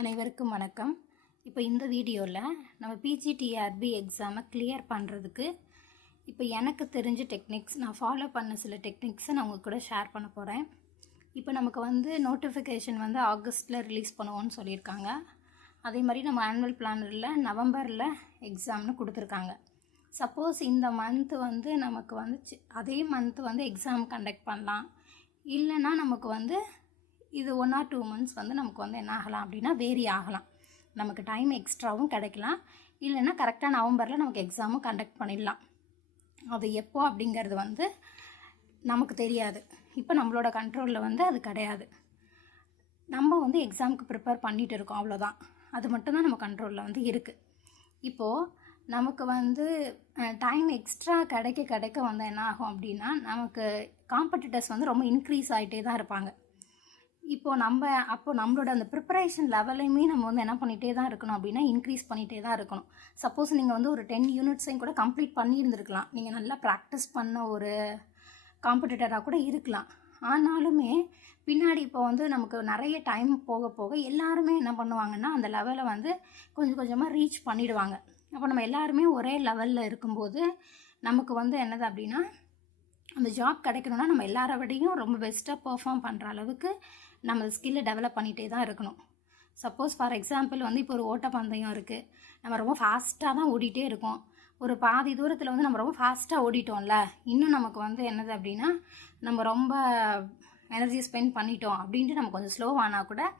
அனைவருக்கும் வணக்கம். இப்போ இந்த வீடியோவில் நம்ம பிஜிடிஆர்பி எக்ஸாமை கிளியர் பண்ணுறதுக்கு இப்போ எனக்கு தெரிஞ்ச டெக்னிக்ஸ், நான் ஃபாலோ பண்ண சில டெக்னிக்ஸை நான் உங்கள் கூட ஷேர் பண்ண போகிறேன். இப்போ நமக்கு நோட்டிஃபிகேஷன் ஆகஸ்ட்டில் ரிலீஸ் பண்ணுவோன்னு சொல்லியிருக்காங்க. அதே மாதிரி நம்ம ஆனுவல் பிளானரில் நவம்பரில் எக்ஸாம்னு கொடுத்துருக்காங்க. சப்போஸ் இந்த மந்த்து நமக்கு அதே மந்த்து எக்ஸாம் கண்டக்ட் பண்ணலாம். இல்லைன்னா நமக்கு இது 1 or 2 months நமக்கு என்ன ஆகலாம் அப்படின்னா வேரி ஆகலாம். நமக்கு டைம் எக்ஸ்ட்ராவும் கிடைக்கலாம். இல்லைன்னா கரெக்டாக நவம்பரில் நமக்கு எக்ஸாமும் கண்டக்ட் பண்ணிடலாம். அது எப்போ அப்படிங்கிறது நமக்கு தெரியாது. இப்போ நம்மளோட கண்ட்ரோலில் அது கிடையாது. நம்ம எக்ஸாமுக்கு ப்ரிப்பேர் பண்ணிகிட்டு இருக்கோம், அவ்வளோதான். அது மட்டும்தான் நம்ம கண்ட்ரோலில் இருக்குது. இப்போது நமக்கு டைம் எக்ஸ்ட்ரா கிடைக்க என்ன ஆகும் அப்படின்னா நமக்கு காம்படிட்டர்ஸ் ரொம்ப இன்க்ரீஸ் ஆகிட்டே தான் இருப்பாங்க. நம்மளோட அந்த ப்ரிப்பரேஷன் லெவலையுமே நம்ம என்ன பண்ணிகிட்டே தான் இருக்கணும் அப்படின்னா இன்க்ரீஸ் பண்ணிகிட்டே தான் இருக்கணும். சப்போஸ் நீங்கள் ஒரு 10 யூனிட்ஸையும் கூட கம்ப்ளீட் பண்ணியிருந்துருக்கலாம். நீங்கள் நல்லா ப்ராக்டிஸ் பண்ண ஒரு காம்படிட்டராக கூட இருக்கலாம். ஆனாலுமே பின்னாடி இப்போ நமக்கு நிறைய டைம் போக போக எல்லாருமே என்ன பண்ணுவாங்கன்னா அந்த லெவலை கொஞ்சம் கொஞ்சமாக ரீச் பண்ணிவிடுவாங்க. அப்போ நம்ம எல்லாருமே ஒரே லெவலில் இருக்கும்போது நமக்கு என்னது அப்படின்னா அந்த ஜாப் கிடைக்கணுன்னா நம்ம எல்லாரை விடையும் ரொம்ப பெஸ்ட்டாக பெர்ஃபார்ம் பண்ணுற அளவுக்கு நம்ம ஸ்கில்லை டெவலப் பண்ணிகிட்டே தான் இருக்கணும். சப்போஸ் ஃபார் எக்ஸாம்பிள் இப்போ ஒரு ஓட்டப்பந்தயம் இருக்குது. நம்ம ரொம்ப ஃபாஸ்ட்டாக தான் ஓடிட்டே இருக்கோம். ஒரு பாதி தூரத்தில் நம்ம ரொம்ப ஃபாஸ்ட்டாக ஓடிட்டோம்ல, இன்னும் நமக்கு என்னது அப்படின்னா நம்ம ரொம்ப எனர்ஜி ஸ்பெண்ட் பண்ணிட்டோம் அப்படின்ட்டு நம்ம கொஞ்சம் ஸ்லோவானால் கூட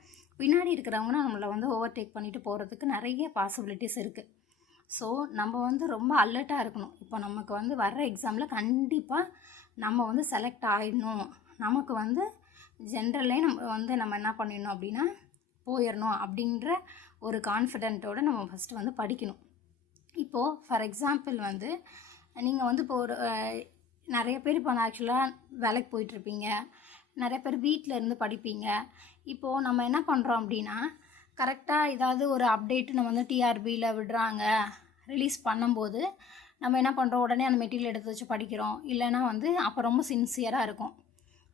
பின்னாடி இருக்கிறவங்கன்னா நம்மளை ஓவர்டேக் பண்ணிட்டு போகிறதுக்கு நிறைய பாசிபிலிட்டிஸ் இருக்குது. ஸோ நம்ம ரொம்ப அலர்ட்டாக இருக்கணும். இப்போ நமக்கு வர்ற எக்ஸாமில் கண்டிப்பாக நம்ம செலக்ட் ஆகிடணும். நமக்கு ஜென்ரல்லே நம்ம என்ன பண்ணிடணும் அப்படின்னா போயிடணும் அப்படின்ற ஒரு கான்ஃபிடென்ட்டோடு நம்ம ஃபஸ்ட்டு படிக்கணும். இப்போது ஃபார் எக்ஸாம்பிள் நீங்கள் இப்போ ஒரு நிறைய பேர் இப்போ ஆக்சுவலாக வேலைக்கு போயிட்டுருப்பீங்க, நிறைய பேர் வீட்டில் இருந்து படிப்பீங்க. இப்போது நம்ம என்ன பண்ணுறோம் அப்படின்னா கரெக்டாக ஏதாவது ஒரு அப்டேட்டு நம்ம டிஆர்பியில் விடுறாங்க, ரிலீஸ் பண்ணும்போது நம்ம என்ன பண்ணுறோம், உடனே அந்த மெட்டீரியல் எடுத்து வச்சு படிக்கிறோம். இல்லைன்னா அப்போ ரொம்ப சின்சியராக இருக்கும்.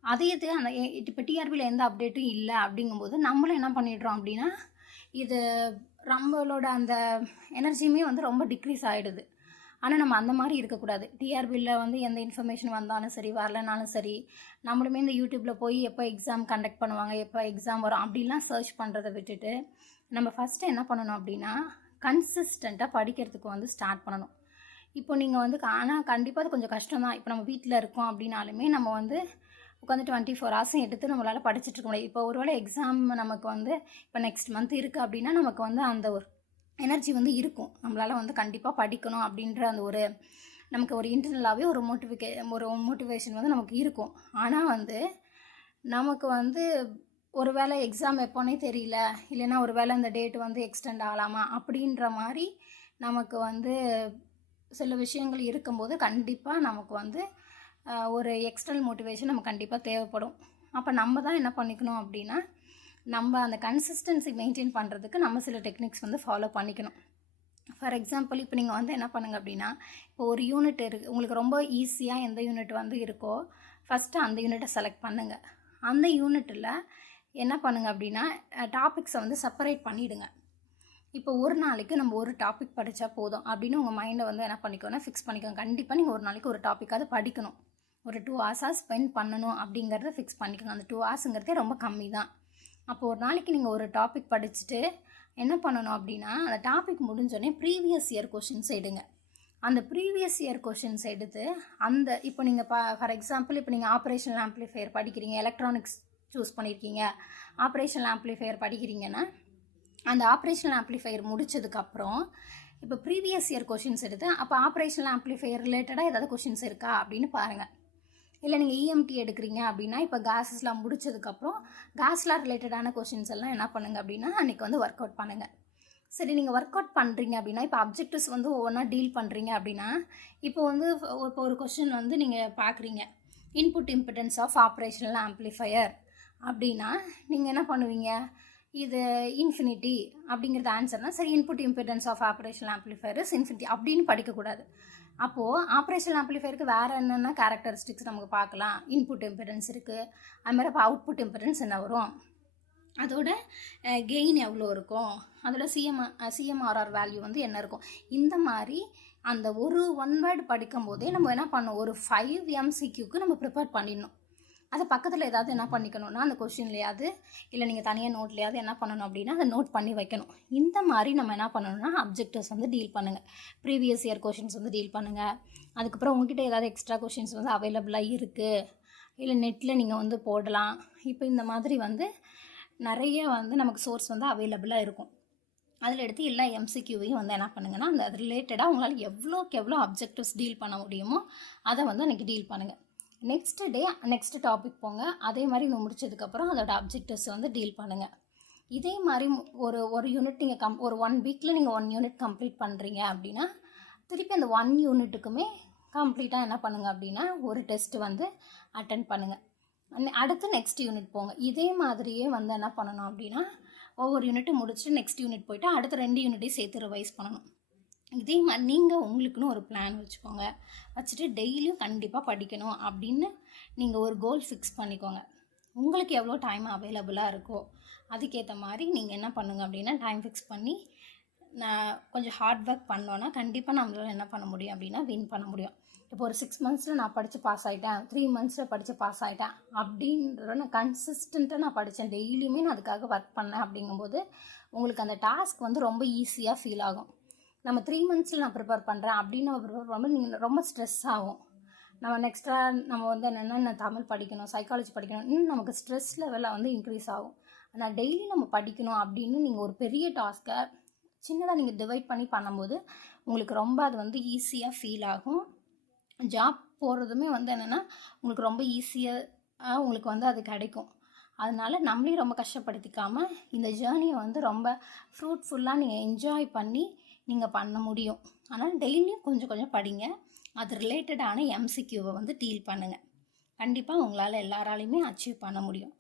அதே இது இப்போ டிஆர்பியில் எந்த அப்டேட்டும் இல்லை அப்படிங்கும்போது நம்மளும் என்ன பண்ணிடுறோம் அப்படின்னா இது நம்மளோட அந்த எனர்ஜியுமே ரொம்ப டிக்ரீஸ் ஆகிடுது. ஆனால் நம்ம அந்த மாதிரி இருக்கக்கூடாது. டிஆர்பியில் எந்த இன்ஃபர்மேஷன் வந்தாலும் சரி, வரலனாலும் சரி, நம்மளுமே இந்த யூடியூப்பில் போய் எப்போ எக்ஸாம் கண்டக்ட் பண்ணுவாங்க, எப்போ எக்ஸாம் வரும் அப்படிலாம் சர்ச் பண்ணுறதை விட்டுட்டு நம்ம ஃபஸ்ட்டு என்ன பண்ணணும் அப்படின்னா கன்சிஸ்டண்ட்டாக படிக்கிறதுக்கு ஸ்டார்ட் பண்ணணும். இப்போ நீங்கள் ஆனால் கண்டிப்பாக அது கொஞ்சம் கஷ்டம் தான். இப்போ நம்ம வீட்டில் இருக்கோம் அப்படின்னாலுமே நம்ம உட்காந்து 24 hours எடுத்து நம்மளால் படிச்சுட்டு இருக்க முடியாது. இப்போ ஒருவேளை எக்ஸாம் நமக்கு இப்போ நெக்ஸ்ட் மந்த் இருக்குது அப்படின்னா நமக்கு அந்த ஒரு எனர்ஜி இருக்கும். நம்மளால் கண்டிப்பாக படிக்கணும் அப்படின்ற அந்த ஒரு நமக்கு ஒரு இன்டர்னலாகவே ஒரு மோட்டிவேஷன் நமக்கு இருக்கும். ஆனால் நமக்கு ஒரு வேளை எக்ஸாம் எப்போனே தெரியல, இல்லைன்னா ஒரு வேளை அந்த டேட் எக்ஸ்டெண்ட் ஆகலாமா அப்படின்ற மாதிரி நமக்கு சில விஷயங்கள் இருக்கும்போது கண்டிப்பாக நமக்கு ஒரு எக்ஸ்டர்னல் மோட்டிவேஷன் நமக்கு கண்டிப்பாக தேவைப்படும். அப்போ நம்ம தான் என்ன பண்ணிக்கணும் அப்படின்னா நம்ம அந்த கன்சிஸ்டன்சி மெயின்டைன் பண்ணுறதுக்கு நம்ம சில டெக்னிக்ஸ் ஃபாலோ பண்ணிக்கணும். ஃபார் எக்ஸாம்பிள் இப்போ நீங்கள் என்ன பண்ணுங்கள் அப்படின்னா இப்போ ஒரு யூனிட் இருக்குது, உங்களுக்கு ரொம்ப ஈஸியாக எந்த யூனிட் இருக்கோ ஃபஸ்ட்டு அந்த யூனிட்டை செலக்ட் பண்ணுங்கள். அந்த யூனிட்டில் என்ன பண்ணுங்கள் அப்படின்னா டாபிக்ஸை செப்பரேட் பண்ணிவிடுங்க. இப்போ ஒரு நாளைக்கு நம்ம ஒரு டாபிக் படித்தா போதும் அப்படின்னு உங்கள் மைண்டை என்ன பண்ணிக்கோன்னா ஃபிக்ஸ் பண்ணிக்கோங்க. கண்டிப்பாக நீங்கள் ஒரு நாளைக்கு ஒரு டாப்பிக்காவது படிக்கணும். ஒரு 2 hours ஸ்பெண்ட் பண்ணணும் அப்படிங்கிறத ஃபிக்ஸ் பண்ணிக்கோங்க. அந்த 2 hours ரொம்ப கம்மி தான். அப்போ ஒரு நாளைக்கு நீங்கள் ஒரு டாபிக் படிச்சுட்டு என்ன பண்ணணும் அப்படின்னா அந்த டாபிக் முடிஞ்சோடனே ப்ரீவியஸ் இயர் கொஷின்ஸ் எடுங்க. அந்த ப்ரீவியஸ் இயர் கொஷின்ஸ் எடுத்து இப்போ நீங்கள் ஃபார் எக்ஸாம்பிள் இப்போ நீங்கள் ஆப்ரேஷனல் ஆம்ப்ளிஃபையர் படிக்கிறீங்க, எலக்ட்ரானிக்ஸ் சூஸ் பண்ணியிருக்கீங்க, ஆப்ரேஷனல் ஆம்ப்ளிஃபையர் படிக்கிறீங்கன்னா அந்த ஆப்ரேஷனல் ஆம்ப்ளிஃபையர் முடித்ததுக்கப்புறம் இப்போ ப்ரீவியஸ் இயர் கொஷின்ஸ் எடுத்து அப்போ ஆப்ரேஷனல் ஆம்ப்ளிஃபையர் ரிலேட்டடாக ஏதாவது கொஷின்ஸ் இருக்கா அப்படின்னு பாருங்கள். இல்லை நீங்கள் இஎம்டி எடுக்கிறீங்க அப்படின்னா இப்போ கேஸஸ்லாம் முடித்ததுக்கப்புறம் கேஸ்லாம் ரிலேட்டடான கொஷின்ஸ் எல்லாம் என்ன பண்ணுங்கள் அப்படின்னா அன்றைக்கி ஒர்க் அவுட் பண்ணுங்கள். சரி, நீங்கள் ஒர்க் அவுட் பண்ணுறீங்க அப்படின்னா இப்போ அப்ஜெக்டிவ்ஸ் ஒவ்வொன்றா டீல் பண்ணுறீங்க அப்படின்னா இப்போ இப்போ ஒரு கொஷின் நீங்கள் பார்க்குறீங்க, input impedance of operational amplifier அப்படின்னா நீங்கள் என்ன பண்ணுவீங்க, இது இன்ஃபினிட்டி அப்படிங்கிறது ஆன்சர்னால் சரி, input impedance of operational amplifier is infinity அப்படின்னு படிக்கக்கூடாது. அப்போது ஆப்ரேஷனல் ஆம்ப்ளிஃபையருக்கு வேறு என்னென்ன கேரக்டரிஸ்டிக்ஸ் நமக்கு பார்க்கலாம். இன்புட் இம்பிடன்ஸ் இருக்குது, அது மாதிரி அப்போ அவுட்புட் இம்பிடன்ஸ் என்ன வரும், அதோட கெயின் எவ்வளோ இருக்கும், அதோட சிஎம்ஆர்ஆர் வேல்யூ வந்து என்ன இருக்கும். இந்த மாதிரி அந்த ஒரு ஒன் வேர்டு படிக்கும் போதே நம்ம என்ன பண்ணணும், ஒரு 5 MCQக்கு நம்ம ப்ரிப்பேர் பண்ணிடணும். அதை பக்கத்தில் ஏதாவது என்ன பண்ணிக்கணும்னா அந்த கொஷின்லையாவது இல்லை நீங்கள் தனியாக நோட்லையாவது என்ன பண்ணணும் அப்படின்னா அதை நோட் பண்ணி வைக்கணும். இந்த மாதிரி நம்ம என்ன பண்ணணும்னா அப்ஜெக்டிவ்ஸ் வந்து டீல் பண்ணுங்கள், ப்ரீவியஸ் இயர் கொஷின்ஸ் வந்து டீல் பண்ணுங்கள். அதுக்கப்புறம் உங்ககிட்ட ஏதாவது எக்ஸ்ட்ரா கொஷின்ஸ் வந்து அவைலபிளாக இருக்குது, இல்லை நெட்டில் நீங்கள் வந்து போடலாம். இப்போ இந்த மாதிரி வந்து நிறைய வந்து நமக்கு சோர்ஸ் வந்து அவைலபிளாக இருக்கும். அதில் எடுத்து எல்லா MCQவையும் வந்து என்ன பண்ணுங்கன்னா அந்த ரிலேட்டடாக உங்களால் எவ்வளோக்கு எவ்வளோ அப்ஜெக்டிவ்ஸ் டீல் பண்ண முடியுமோ அதை வந்து அன்றைக்கி டீல் பண்ணுங்கள். நெக்ஸ்ட் டாபிக் போங்க. அதே மாதிரி இது முடிச்சதுக்கப்புறம் அதோட அப்ஜெக்டிவ்ஸ் வந்து டீல் பண்ணுங்கள். இதே மாதிரி ஒரு யூனிட் நீங்கள் ஒரு 1 வீக்கில் நீங்கள் 1 யூனிட் கம்ப்ளீட் பண்ணுறீங்க அப்படின்னா திருப்பி அந்த 1 யூனிட்டுக்குமே கம்ப்ளீட்டாக என்ன பண்ணுங்கள் அப்படின்னா ஒரு டெஸ்ட் வந்து அட்டென்ட் பண்ணுங்கள். அடுத்து நெக்ஸ்ட் யூனிட் போங்க. இதே மாதிரியே வந்து என்ன பண்ணணும் அப்படின்னா ஒவ்வொரு யூனிட்டும் முடிச்சுட்டு நெக்ஸ்ட் யூனிட் போய்ட்டு அடுத்த 2 யூனிட்டையும் சேர்த்து ரிவைஸ் பண்ணணும். இதே மாதிரி நீங்கள் உங்களுக்குன்னு ஒரு பிளான் வச்சுக்கோங்க. வச்சுட்டு டெய்லியும் கண்டிப்பாக படிக்கணும் அப்படின்னு நீங்கள் ஒரு கோல் ஃபிக்ஸ் பண்ணிக்கோங்க. உங்களுக்கு எவ்வளோ டைம் அவைலபிளாக இருக்கோ அதுக்கேற்ற மாதிரி நீங்கள் என்ன பண்ணுங்கள் அப்படின்னா டைம் ஃபிக்ஸ் பண்ணி கொஞ்சம் ஹார்ட் ஒர்க் பண்ணோன்னா கண்டிப்பாக நம்மளால் என்ன பண்ண முடியும் அப்படின்னா வின் பண்ண முடியும். இப்போ ஒரு 6 மந்த்ஸில் நான் படித்து பாஸ் ஆகிட்டேன், 3 மந்த்ஸில் படித்து பாஸ் ஆகிட்டேன் அப்படின்ற நான் கன்சிஸ்டண்ட்டாக நான் படித்தேன், டெய்லியுமே நான் அதுக்காக ஒர்க் பண்ணேன் அப்படிங்கும்போது உங்களுக்கு அந்த டாஸ்க் வந்து ரொம்ப ஈஸியாக ஃபீல் ஆகும். நம்ம 3 மந்த்ஸில் நான் ப்ரிப்பேர் பண்ணுறேன் அப்படின்னு நம்ம ப்ரிப்பேர் பண்ணும்போது நீங்கள் ரொம்ப ஸ்ட்ரெஸ் ஆகும். நம்ம நெக்ஸ்ட்டாக நம்ம வந்து என்னென்னா நான் தமிழ் படிக்கணும், சைக்காலஜி படிக்கணும், இன்னும் நமக்கு ஸ்ட்ரெஸ் லெவலில் வந்து இன்க்ரீஸ் ஆகும். ஆனால் டெய்லி நம்ம படிக்கணும் அப்படின்னு நீங்கள் ஒரு பெரிய டாஸ்க்கை சின்னதாக நீங்கள் டிவைட் பண்ணி பண்ணும்போது உங்களுக்கு ரொம்ப அது வந்து ஈஸியாக ஃபீல் ஆகும். ஜாப் போகிறதுமே வந்து என்னென்னா உங்களுக்கு ரொம்ப ஈஸியாக உங்களுக்கு வந்து அது கிடைக்கும். அதனால் நம்மளையும் ரொம்ப கஷ்டப்படுத்திக்காமல் இந்த ஜேர்னியை வந்து ரொம்ப ஃப்ரூட்ஃபுல்லாக நீங்கள் என்ஜாய் பண்ணி நீங்கள் பண்ண முடியும். அதனால் டெய்லியும் கொஞ்சம் கொஞ்சம் படிங்க. அது ரிலேட்டடான MCQவை வந்து டீல் பண்ணுங்கள். கண்டிப்பாக உங்களால் எல்லாராலையுமே அச்சீவ் பண்ண முடியும்.